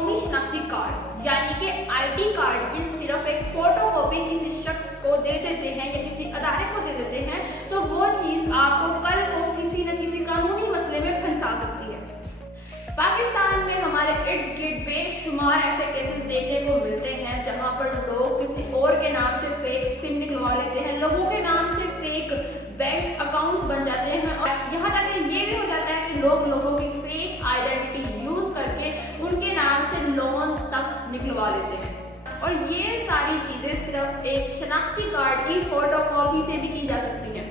कौमी शनाख्ती कार्ड यानी कि आईडी कार्ड की सिर्फ एक फोटो कॉपी किसी शख्स को दे देते हैं या किसी अदारे को दे देते हैं तो वो चीज़ आपको कल को किसी न किसी कानूनी मसले में फंसा सकती है। पाकिस्तान में हमारे इर्द गिर्द बेशुमार ऐसे केसेस देखने को मिलते हैं जहां पर लोग किसी और के नाम से फेक सिम निकलवा लेते हैं, लोगों के नाम से फेक बैंक अकाउंट्स बन जाते हैं और यहाँ तक ये भी हो जाता है कि लोग लोगों की फेक आइडेंटिटी यूज करके उनके नाम से लोन तक निकलवा लेते हैं। और ये सारी चीज़ें सिर्फ एक शनाख्ती कार्ड की फोटो कॉपी से भी की जा सकती है।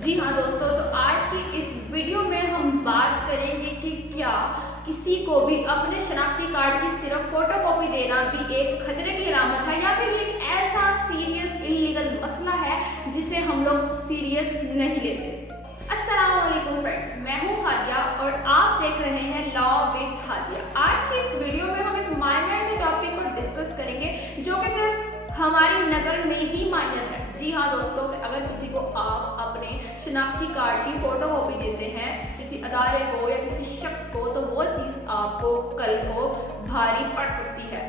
जी हाँ दोस्तों, तो आज की इस वीडियो में हम बात करेंगे कि क्या किसी को भी अपने शनाख्ती कार्ड की सिर्फ फोटो कॉपी देना भी एक खतरे की अलामत है या फिर एक ऐसा सीरियस इल्लीगल मसला है जिसे हम लोग सीरियस नहीं लेते। अस्सलाम वालेकुम फ्रेंड्स, मैं हूँ हादिया और आप देख रहे हैं लॉ विद हादिया। आज की इस वीडियो में हम एक माइनर से टॉपिक को डिस्कस करेंगे जो कि सिर्फ हमारी नज़र में ही माइनर है। जी हाँ दोस्तों, कि अगर किसी को आप अपने शनाख्ती कार्ड की फोटो कॉपी देते हैं किसी अदारे को या किसी शख्स को तो वो चीज़ आपको कल को भारी पड़ सकती है।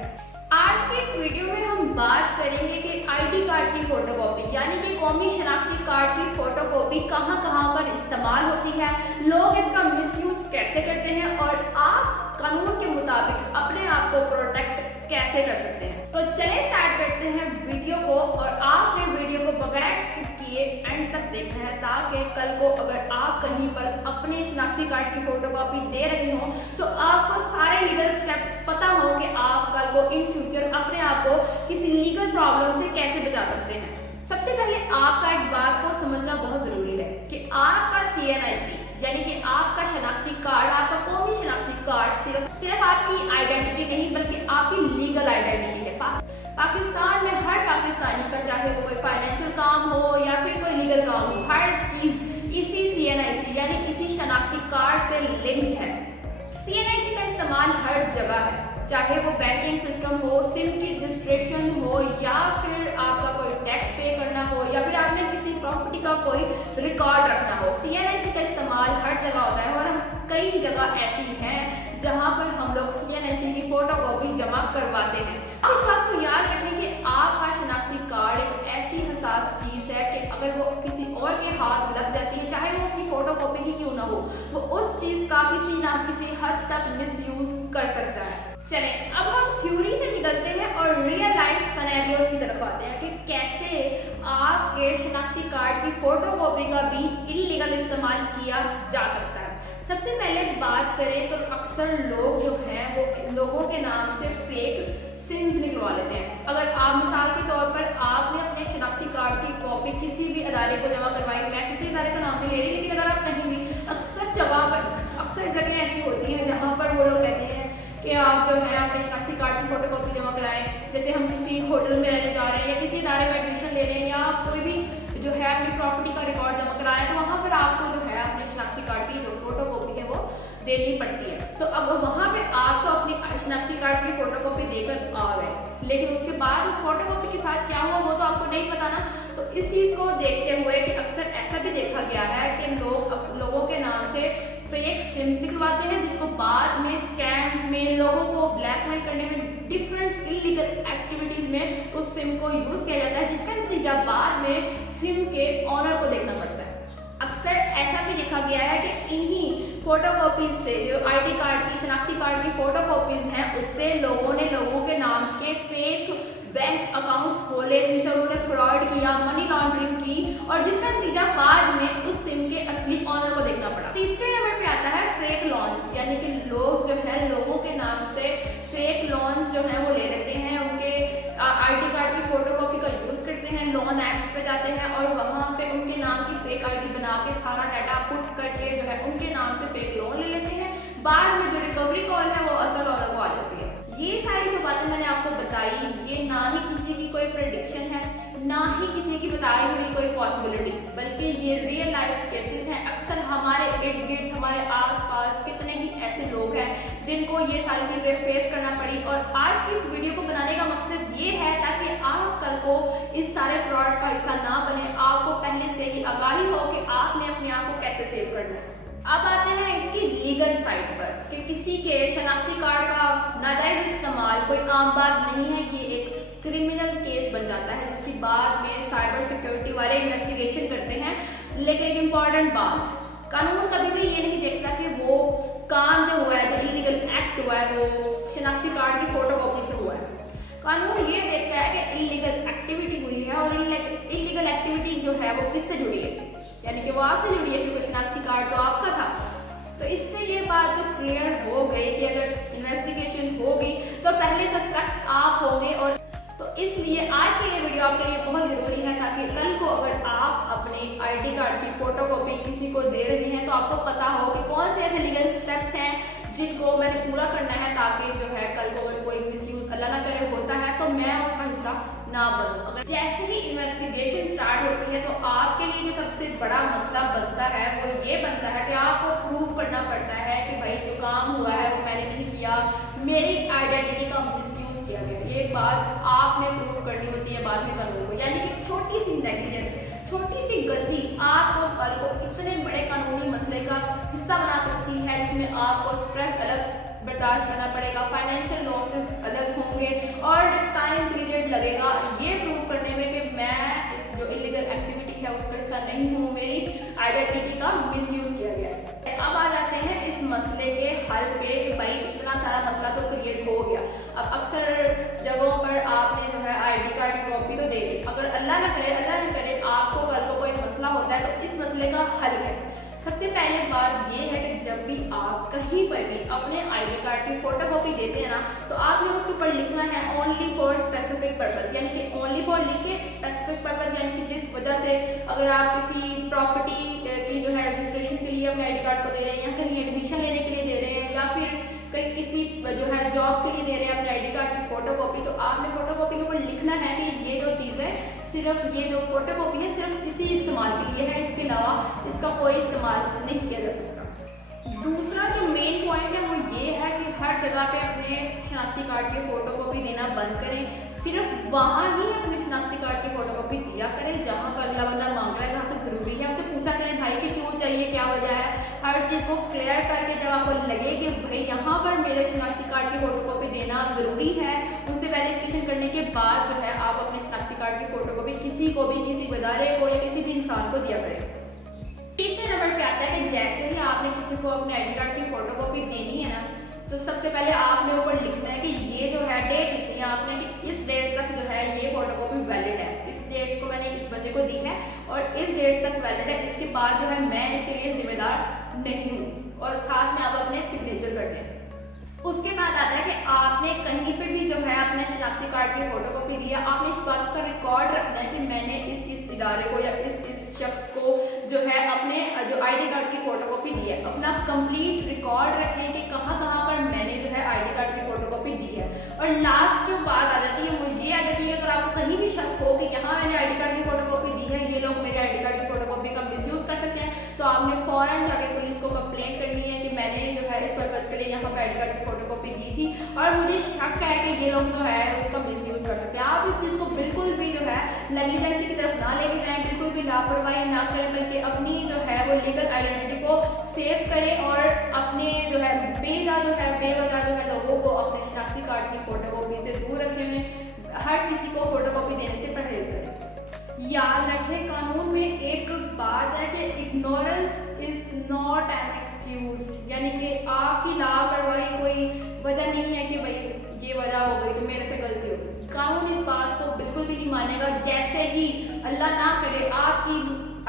आज की इस वीडियो में हम बात करेंगे कि आईडी कार्ड की फोटो कॉपी यानी कि कौमी शनाख्ती कार्ड की फोटो कॉपी कहाँ कहाँ पर इस्तेमाल होती है, लोग इसका मिसयूज कैसे करते हैं और आप कानून के मुताबिक अपने आप को प्रोटेक्ट कैसे कर सकते हैं। तो चलिए स्टार्ट करते हैं वीडियो को और आपने वीडियो को बगैर स्किप किए एंड तक देखना है ताकि कल को अगर आप कहीं पर अपने शनाख्ती कार्ड की फोटो कॉपी दे रहे हो तो आपको सारे लीगल स्टेप्स पता हो कि आप कल को इन फ्यूचर अपने आप को किसी लीगल प्रॉब्लम से कैसे बचा सकते हैं। सबसे पहले आपका एक बात को समझना बहुत जरूरी है कि आपका CNIC यानी कि आपका शनाख्ती कार्ड, आपका कौमी शनाख्ती कार्ड सिर्फ आपकी आइडेंटिटी नहीं बल्कि आपकी लीगल आइडेंटिटी है। पाकिस्तान में हर पाकिस्तानी का चाहे वो कोई फाइनेंशियल काम हो या फिर कोई लीगल काम हो, हर चीज़ इसी CNIC यानी इसी शनाख्ती कार्ड से लिंक है। CNIC का इस्तेमाल हर जगह है, चाहे वो बैंकिंग सिस्टम हो, सिम की रजिस्ट्रेशन हो या फिर आपका कोई टैक्स पे करना हो या फिर आपने किसी प्रॉपर्टी का कोई रिकॉर्ड रखना हो। CNIC का इस्तेमाल हर जगह होता है और हम कई जगह ऐसी हैं जहां पर हम लोग CNIC की फोटो कॉपी जमा करवाते हैं। अब इस बात को याद रखें कि आपका शनाख्ती कार्ड एक ऐसी हसास चीज़ है कि अगर वो किसी और के हाथ लग जाती है, चाहे वो उसकी फोटो कॉपी ही क्यों ना हो, वो उस चीज़ का किसी ना किसी हद तक मिसयूज कर सकता है। चलें अब हम थ्योरी से निकलते हैं और रियल लाइफ सिनेरियोज की तरफ आते हैं कि कैसे आपके शनाख्ती कार्ड की फोटो कॉपी का भी इल्लीगल इस्तेमाल किया जा सकता है। सबसे पहले बात करें तो अक्सर लोग जो हैं वो लोगों के नाम से फेक सिम्स निकलवा लेते हैं। अगर आप मिसाल के तौर पर आपने अपने शनाख्ती कार्ड की कॉपी किसी भी अदारे को जमा करवाई, मैं किसी अदारे का नाम नहीं ले रही लेकिन अगर आप कहीं भी अक्सर जगह ऐसी होती हैं जहाँ पर वो लोग कहते हैं कि आप जो है अपने शनाख्ती कार्ड की फोटो कॉपी जमा कराएं। जैसे हम किसी होटल में रहने जा रहे हैं या किसी इदारे में एडमिशन ले रहे हैं या कोई भी जो है अपनी प्रॉपर्टी का रिकॉर्ड जमा करा रहे हैं तो वहाँ पर आपको जो है अपने शनाख्ती कार्ड की जो फोटो कॉपी है वो देनी पड़ती है। तो अब वहाँ पे आप तो अपनी शनाख्ती कार्ड की फोटो कॉपी देकर आ गए, लेकिन उसके बाद उस फोटो कॉपी के साथ क्या हुआ वो तो आपको नहीं पता ना। तो इस चीज़ को देखते हुए कि अक्सर ऐसा भी देखा गया है कि लोगों के नाम से फेक सिम्स निकलवाते हैं जिसको बाद में स्कैम्स में लोगों को ब्लैकमेल करने में डिफरेंट इलीगल एक्टिविटीज़ में उस सिम को यूज़ किया जाता है जिसका नतीजा बाद में सिम के ऑनर को देखना पड़ता है। अक्सर ऐसा भी देखा गया है कि इन्हीं फोटो कॉपीज से जो आईडी कार्ड की शनाख्ती कार्ड की फोटो कॉपीज हैं उससे लोगों ने लोगों के नाम के फेक बैंक अकाउंट्स खोले जिनसे उन्होंने फ्रॉड किया, मनी लॉन्ड्रिंग की और जिसका नतीजा बाद में उस सिम के असली ऑनर को देखना पड़ा। तीसरे नंबर पे आता है फेक लॉन्स यानी कि लोग जो है लोगों के नाम से फेक लॉन्स जो है वो ले लेते हैं, उनके आईडी कार्ड की फोटो कॉपी का यूज़ करते हैं, लोन ऐप्स पे जाते हैं और वहाँ पे उनके नाम की फेक आईडी बना के सारा डाटा पुट करके जो है उनके नाम से फेक लोन ले लेते हैं। बाद में जो रिकवरी कॉल है वो असल ऑनर को आ जाती है। ये सारी जो बातें मैंने आपको बताई ये ना ही किसी की कोई प्रेडिक्शन है ना ही किसी की बताई हुई कोई पॉसिबिलिटी, बल्कि ये रियल लाइफ केसेस हैं। अक्सर हमारे इर्द गिर्द हमारे आसपास कितने ही ऐसे लोग हैं जिनको ये सारी चीज़ें फेस करना पड़ी और आज की इस वीडियो को बनाने का मकसद ये है ताकि आप कल को इस सारे फ्रॉड का हिस्सा ना बने, आपको पहले से ही आगाही हो कि आपने अपने आप को कैसे सेव करना है। अब आते हैं इसकी लीगल साइड पर। कि किसी के शनाख्ती कार्ड का नाजायज़ इस्तेमाल कोई आम बात नहीं है, ये एक क्रिमिनल केस बन जाता है जिसकी बाद में साइबर सिक्योरिटी वाले इन्वेस्टिगेशन करते हैं। लेकिन एक इम्पॉर्टेंट बात, कानून कभी भी ये नहीं देखता कि वो काम जो हुआ है, जो इलीगल एक्ट हुआ है, वो शनाख्ती कार्ड की फोटोकॉपी से हुआ है। कानून ये देखता है कि इलीगल एक्टिविटी हुई है और इलीगल एक्टिविटी जो है वो किससे जुड़ी है, यानी कि वो आपसे जुड़ी है क्योंकि शनाख्ती कार्ड तो आपका था। तो इससे ये बात तो क्लियर हो गई कि अगर इन्वेस्टिगेशन होगी तो पहले सस्पेक्ट आप होंगे। और तो इसलिए आज के ये वीडियो आपके लिए बहुत ज़रूरी है ताकि कल को अगर आप अपने आईडी कार्ड की फोटोकॉपी किसी को दे रहे हैं तो आपको पता हो कि कौन से ऐसे लीगल स्टेप्स हैं जिनको मैंने पूरा करना है ताकि जो है कल को अगर कोई मिसयूज अल्लाह ना करे होता है तो मैं उसका हिस्सा ना बनूं। अगर जैसे ही इन्वेस्टिगेशन स्टार्ट होती है तो आपके लिए जो सबसे बड़ा मसला बनता है वो ये बनता है कि आपको प्रूव करना पड़ता है कि भाई जो काम हुआ है वो मैंने नहीं किया, मेरी आइडेंटिटी का मिसयूज किया गया। ये बात आपने प्रूव करनी होती है बाद में कानून को, यानी कि छोटी सी नेग्लिजेंस, छोटी सी गलती आपको कल को इतने बड़े कानूनी मसले का हिस्सा बना सकती है जिसमें आपको स्ट्रेस अलग बर्दाश्त करना पड़ेगा, फाइनेंशियल लॉसेस अलग होंगे और टाइम पीरियड लगेगा ये प्रूव करने में कि मैं इस जो इलीगल एक्टिविटी है उसका हिस्सा नहीं हूँ, मेरी आइडेंटिटी का मिसयूज किया गया है। अब आ जाते हैं इस मसले के हल पे कि भाई इतना सारा मसला तो क्रिएट हो गया। अब अक्सर जगहों पर आपने जो है आईडी कार्ड की कॉपी तो दे दी, अगर अल्लाह ना करे आपको कल को कोई मसला होता है तो इस मसले का हल है। सबसे पहले बात ये है कि जब भी आप कहीं पर भी अपने आईडी कार्ड की फोटोकॉपी देते हैं ना तो आपने उसके ऊपर लिखना है ओनली फॉर स्पेसिफिक पर्पस, यानी कि ओनली फॉर लिख के स्पेसिफिक पर्पस, यानी कि जिस वजह से अगर आप किसी प्रॉपर्टी की जो है रजिस्ट्रेशन के लिए अपने आईडी कार्ड को दे रहे हैं या कहीं एडमिशन लेने के लिए दे रहे हैं या फिर कहीं किसी जो है जॉब के लिए दे रहे हैं अपने आईडी कार्ड की फोटोकॉपी, तो आपने फोटोकॉपी के ऊपर लिखना है कि ये जो चीज़ है सिर्फ ये जो फोटोकॉपी है सिर्फ इसी इस्तेमाल के लिए है, इसके अलावा इसका कोई इस्तेमाल नहीं किया जा सकता। दूसरा जो मेन पॉइंट है वो ये है कि हर जगह पे अपने शनाख्ती कार्ड की फोटोकॉपी देना बंद करें, सिर्फ वहाँ ही अपने शनाख्ती कार्ड की फोटोकॉपी दिया करें जहाँ पर अल्लाह बंदा मांग रहा है, जहाँ पर ज़रूरी है। उनसे पूछा करें भाई कि क्यों चाहिए, क्या वजह है, हर चीज़ को क्लियर करके जब आपको लगे कि भाई यहाँ पर मेरे शनाख्ती कार्ड की फोटोकॉपी देना ज़रूरी है, उनसे वेरिफिकेशन करने के बाद जो है आप अपने शनाख्ती कार्ड की फोटोकॉपी किसी को भी, किसी इदारे को या किसी भी इंसान को दिया करें। तीसरे नंबर पे आता है कि जैसे ही आपने किसी को अपने आईडी कार्ड की फोटोकॉपी देनी है ना तो सबसे पहले आपने ऊपर लिखना है कि ये जो है डेट लिखनी है आपने कि इस डेट तक जो है ये फोटोकॉपी वैलिड है, इस डेट को मैंने इस बंदे को दी है और इस डेट तक वैलिड है, इसके बाद जो है मैं इसके लिए जिम्मेदार नहीं हूँ, और साथ में आप अपने सिग्नेचर कर दें। उसके बाद आता है कि आपने कहीं पे भी जो है अपने शनाख्ती कार्ड की फोटोकॉपी दी है, आपने इस बात का रिकॉर्ड रखना है कि मैंने इस इदारे को या इस शख्स को जो है अपने जो आईडी कार्ड की फोटोकॉपी दी है, अपना कंप्लीट रिकॉर्ड रखें कि कहाँ पर मैंने जो है आईडी कार्ड की फोटोकॉपी दी है। और लास्ट जो बात आ जाती है वो ये आ जाती है अगर आपको कहीं भी शक हो कि यहाँ मैंने आईडी कार्ड की फोटोकॉपी दी है, ये लोग मेरे आईडी कार्ड की फोटोकॉपी का मिसयूज कर सकते हैं, तो आपने फौरन जाके पुलिस को कंप्लेंट करनी है कि मैंने जो है इस पर्पज़ के लिए यहाँ पर आईडी कार्ड की फोटोकॉपी दी थी और मुझे शक है कि ये लोग जो है उसका मिसयूज कर सकते हैं। आप इस चीज़ को बिल्कुल भी जो है नेग्लिजेंसी की तरफ ना लेके जाएं, बिल्कुल भी लापरवाही ना करें, बल्कि अपनी जो है वो लीगल आइडेंटिटी को सेव करें और अपने जो है बेवजह जो है लोगों को अपने शनाख्ती कार्ड की फोटोकॉपी से दूर रखें, उन्हें हर किसी को फोटोकॉपी देने से परहेज करें। याद रखें कानून में एक बात है कि ignorance is not an excuse, यानी कि आपकी लापरवाही कोई वजह नहीं है कि भाई ये वजह हो गई तो मेरे से गलती हो गई। कानून इस बात को बिल्कुल भी नहीं मानेगा। जैसे ही अल्लाह ना करे आपकी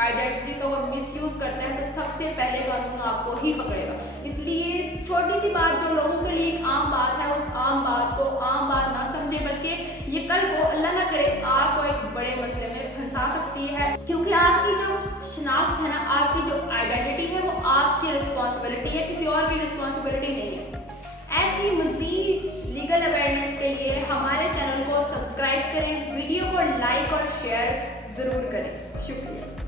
आइडेंटिटी का वो मिसयूज करता है तो सबसे पहले कानून आपको ही पकड़ेगा। इसलिए इस छोटी सी बात जो लोगों के लिए एक आम बात है उस आम बात को आम बात ना समझे, बल्कि ये कल को अल्लाह ना करे आपको एक बड़े मसले में फंसा सकती है, क्योंकि आपकी जो शनाख्त है ना, आपकी जो आइडेंटिटी है वो आपकी रिस्पॉन्सिबिलिटी है, किसी और की रिस्पॉन्सिबिलिटी नहीं है। ऐसी मज़ीद लीगल अवेयरनेस के लिए हमारे चैनल को सब्सक्राइब करें, वीडियो को लाइक और शेयर ज़रूर करें। शुक्रिया।